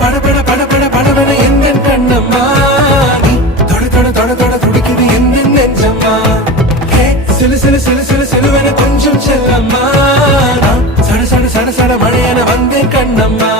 படபட படபட படபட எந்த கண்ணம்மா நீ தொட தொட தொட தொட துடிக்குது எந்த நெஞ்சம்மா சிலு சிலு சிலு சிலு சிலுவென கொஞ்சம் செல்லம்மா சட சட சட சட மழையென வந்தேன் கண்ணம்மா